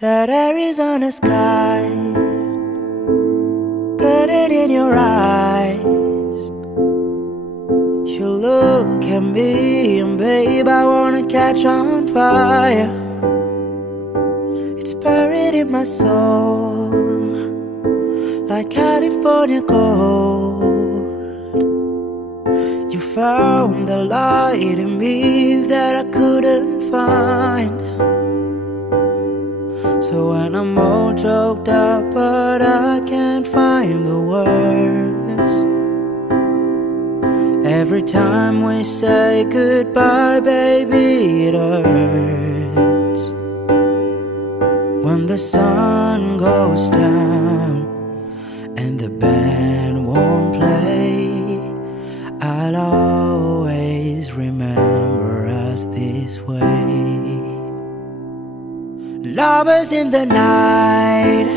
That Arizona sky, put it in your eyes. You look at me and babe, I wanna catch on fire. It's buried in my soul, like California gold. You found the light in me that I couldn't find. So when I'm all choked up but I can't find the words, every time we say goodbye, baby, it hurts. When the sun goes down and the band won't play, I'll always remember us this way. Lovers in the night,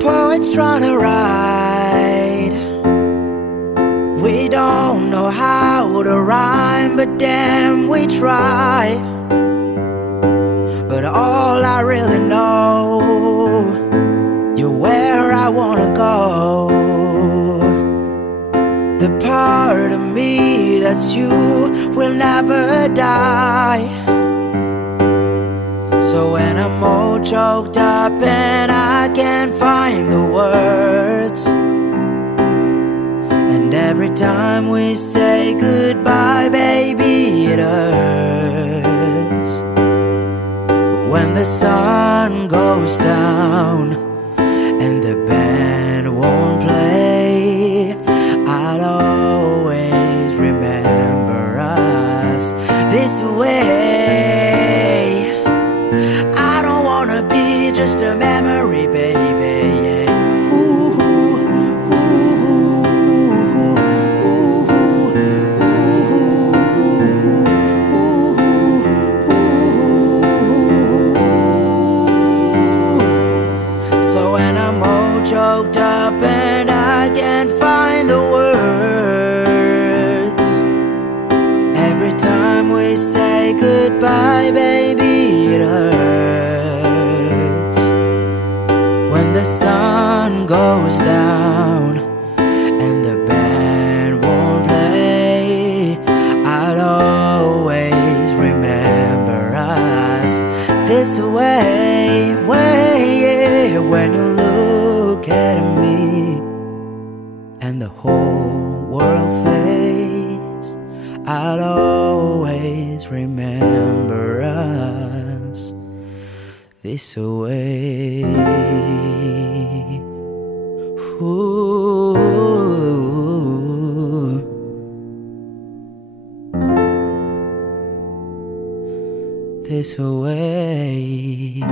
poets trying to write. We don't know how to rhyme, but damn we try. But all I really know, you're where I wanna go. The part of me that's you will never die. So when I'm all choked up and I can't find the words, and every time we say goodbye, baby, it hurts. When the sun goes down and the band won't play, I'll always remember us this way. I don't wanna be just a memory, baby, yeah. Ooh, ooh, ooh, ooh, ooh. So when I'm all choked up and I can't find the words, every time we say goodbye, baby, it hurts. When the sun goes down and the band won't play, I'll always remember us this way, yeah. When you look at me and the whole world fades, I'll always remember us this way. Ooh. This way.